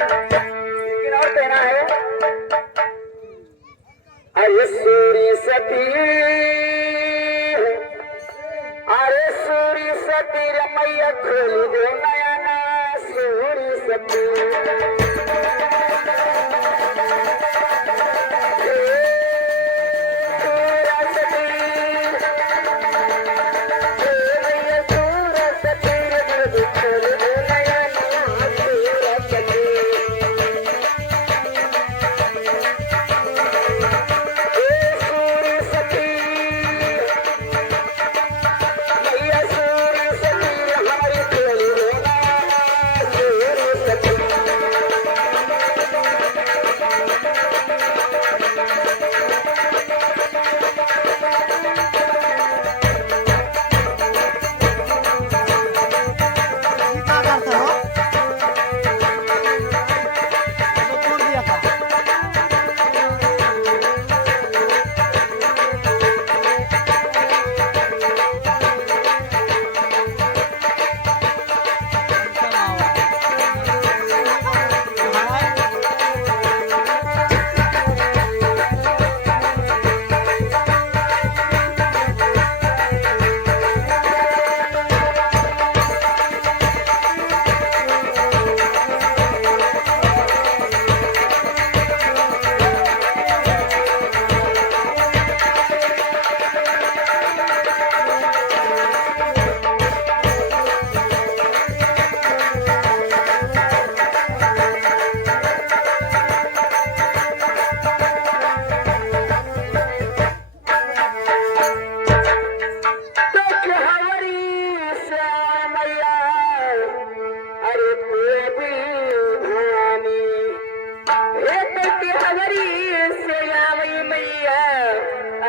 लेकिन और कहना है अरे सूरी सती अरे सूरी सती रमैया खोल दे नया ना सूरी सती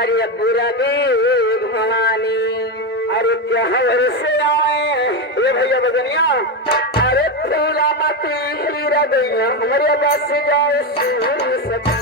अरे बुरा भवानी अरे जहर से आए ये भैया बजनिया अरे फूला मती हीरा दैया हमारे बस जाए सूरी सती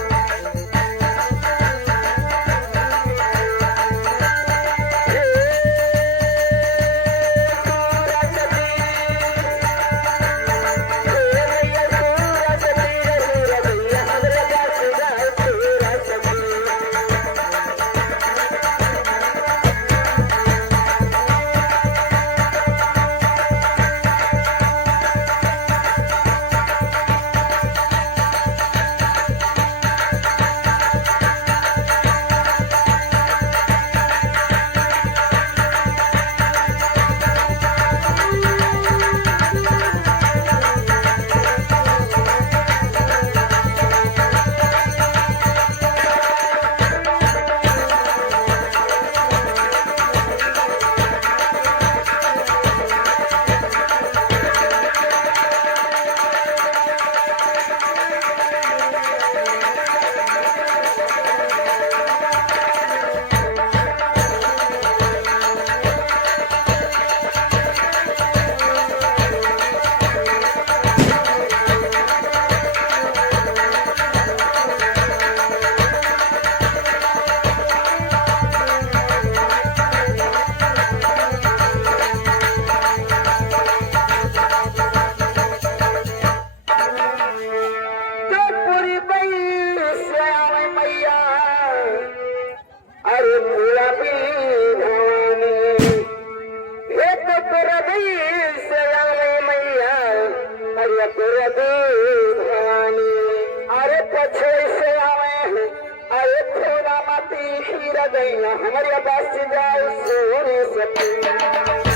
अरे पछे से आवे अरे थोड़ा मती हीरा दैया हमारे पास जाओ सूरी सती